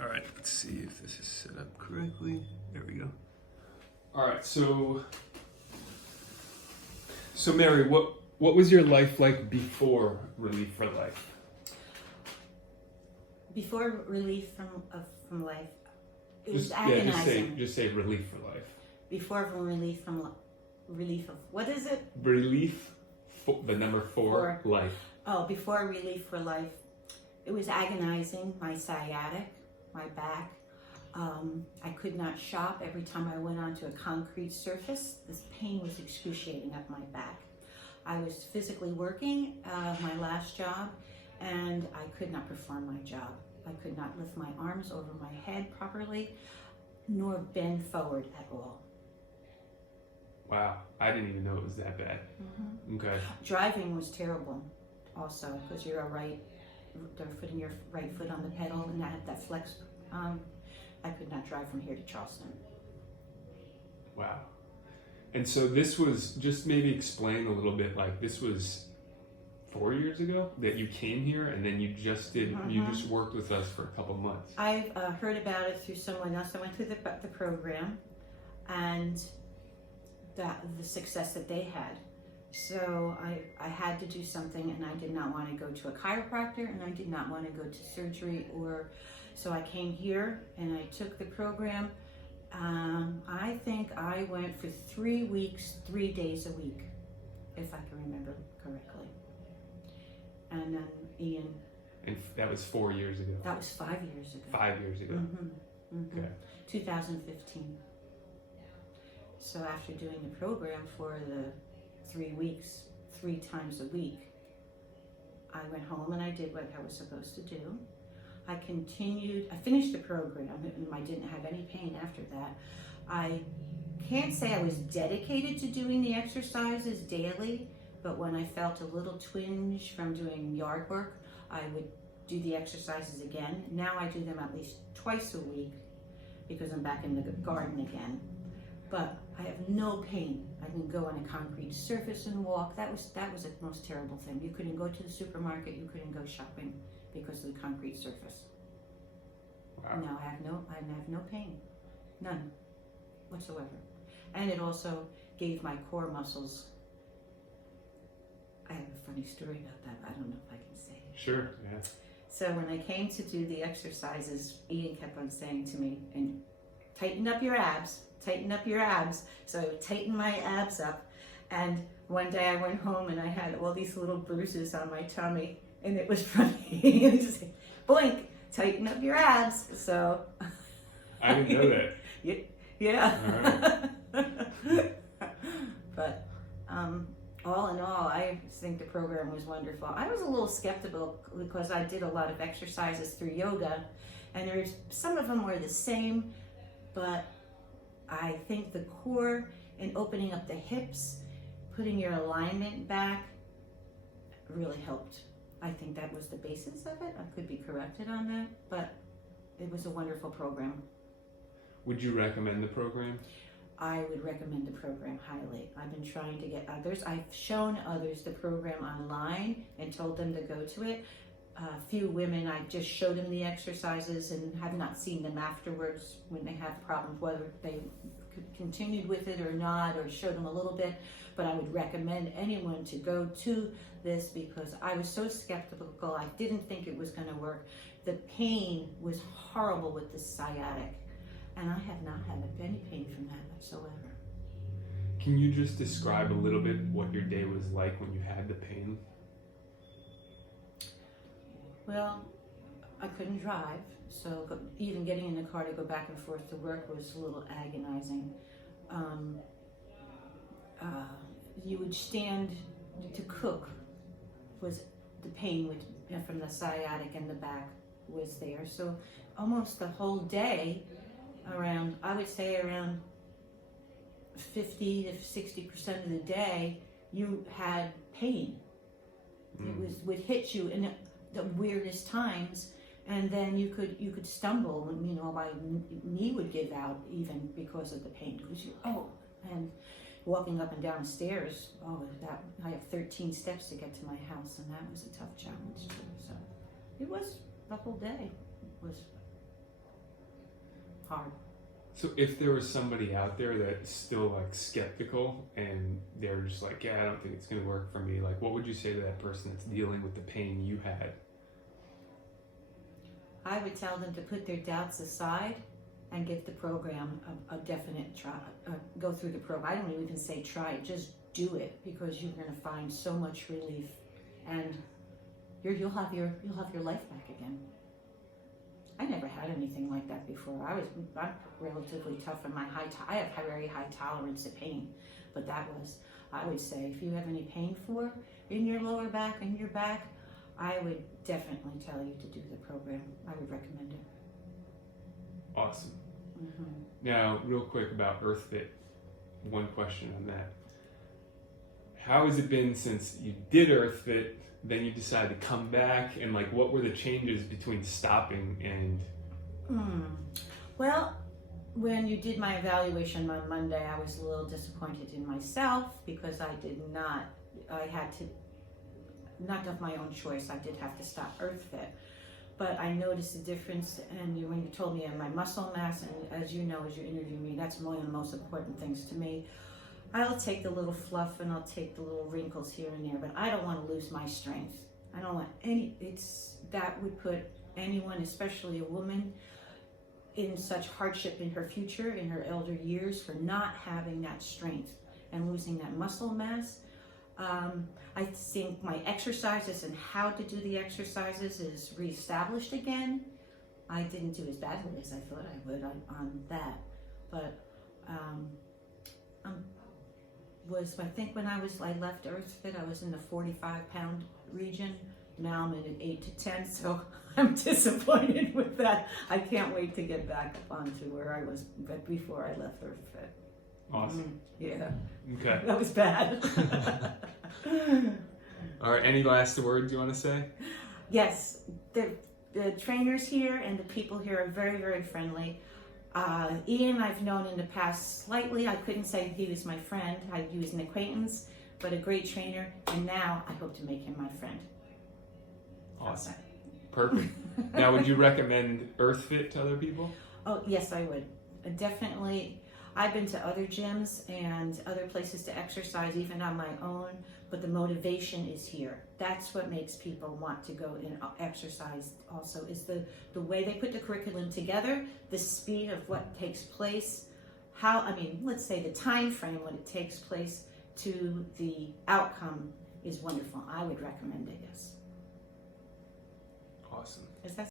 All right, let's see if this is set up correctly. There we go. All right, so Mary, what was your life like before Relief for Life? Before relief from life, it was agonizing. Just say Relief for Life. Before relief of what is it? Relief, the number four, life. Oh, before relief for life, it was agonizing. My sciatic, my back. I could not shop. Every time I went onto a concrete surface, this pain was excruciating up my back. I was physically working my last job, and I could not perform my job. I could not lift my arms over my head properly, nor bend forward at all. Wow, I didn't even know it was that bad. Mm-hmm. Okay. Driving was terrible also, because you're putting your right foot on the pedal, and I had that flex. I could not drive from here to Charleston. Wow. And so this was, just maybe explain a little bit, like this was 4 years ago that you came here, and then you just worked with us for a couple months. I heard about it through someone else. I went through the program, and the success that they had. So I had to do something, and I did not want to go to a chiropractor, and I did not want to go to surgery, so I came here and I took the program. I think I went for 3 weeks, 3 days a week, if I can remember correctly. And then Ian. And that was 4 years ago. That was 5 years ago. 5 years ago. Mm-hmm. Mm-hmm. Okay. 2015. So after doing the program for the 3 weeks, 3 times a week, I went home and I did what I was supposed to do. I finished the program, and I didn't have any pain after that. I can't say I was dedicated to doing the exercises daily, but when I felt a little twinge from doing yard work, I would do the exercises again. Now I do them at least twice a week because I'm back in the garden again. But I have no pain. I can go on a concrete surface and walk. That was the most terrible thing. You couldn't go to the supermarket, you couldn't go shopping because of the concrete surface. Wow. Now I have no pain. None whatsoever. And it also gave my core muscles. I have a funny story about that. I don't know if I can say it. Sure, yeah. So when I came to do the exercises, Ian kept on saying to me, and tighten up your abs, tighten up your abs. So I would tighten my abs up. And one day I went home and I had all these little bruises on my tummy, and it was from Ian just saying, boink, tighten up your abs. So I didn't know that. Yeah. All right. But all in all, I think the program was wonderful. I was a little skeptical because I did a lot of exercises through yoga, and some of them were the same, but I think the core and opening up the hips, putting your alignment back, really helped. I think that was the basis of it. I could be corrected on that, but it was a wonderful program. Would you recommend the program? I would recommend the program highly. I've been trying to get others. I've shown others the program online and told them to go to it. A few women, I just showed them the exercises and have not seen them afterwards when they have problems, whether they continued with it or not, or showed them a little bit. But I would recommend anyone to go to this because I was so skeptical. I didn't think it was going to work. The pain was horrible with the sciatic, and I have not had any pain from that whatsoever. Can you just describe a little bit what your day was like when you had the pain? Well, I couldn't drive, so even getting in the car to go back and forth to work was a little agonizing. You would stand to cook, was the pain from the sciatic and the back was there. So almost the whole day, I would say around 50 to 60% of the day, you had pain. It would hit you in the weirdest times, and then you could stumble, and my knee would give out even because of the pain. And walking up and down the stairs, I have 13 steps to get to my house, and that was a tough challenge too. So it was the whole day was hard. So if there was somebody out there that's still like skeptical and they're just like, yeah, I don't think it's going to work for me, like what would you say to that person that's dealing with the pain you had? I would tell them to put their doubts aside and give the program a definite try. Go through the program. I don't even say try it, just do it, because you're going to find so much relief, and you'll have your life back again. I never had anything like that before. I'm relatively tough on my I have very high tolerance to pain, but I would say, if you have any pain in your lower back and your back, I would definitely tell you to do the program. I would recommend it. Awesome. Mm-hmm. Now, real quick about Earthfit, one question on that. How has it been since you did Earthfit, then you decided to come back, and like what were the changes between stopping and... Well, when you did my evaluation on Monday, I was a little disappointed in myself because I had to, not of my own choice, I did have to stop Earthfit. But I noticed a difference, and when you told me my muscle mass, and as you know, as you interview me, that's one of the most important things to me. I'll take the little fluff and I'll take the little wrinkles here and there, but I don't want to lose my strength. I don't want that would put anyone, especially a woman, in such hardship in her future, in her elder years, for not having that strength and losing that muscle mass. I think my exercises and how to do the exercises is reestablished again. I didn't do as badly as I thought I would on that, but I think when I left Earthfit, I was in the 45-pound region. Now I'm in an 8 to 10, so I'm disappointed with that. I can't wait to get back onto where I was before I left Earthfit. Awesome. Yeah. Okay. That was bad. All right, any last words you want to say? Yes, the trainers here and the people here are very, very friendly. Ian, I've known in the past slightly. I couldn't say he was my friend. He was an acquaintance, but a great trainer. And now I hope to make him my friend. Awesome. Perfect. Now, would you recommend Earthfit to other people? Oh, yes, I would. Definitely. I've been to other gyms and other places to exercise, even on my own, but the motivation is here. That's what makes people want to go and exercise also, is the way they put the curriculum together, the speed of what takes place, let's say the time frame when it takes place to the outcome is wonderful. I would recommend it, yes. Awesome. Is that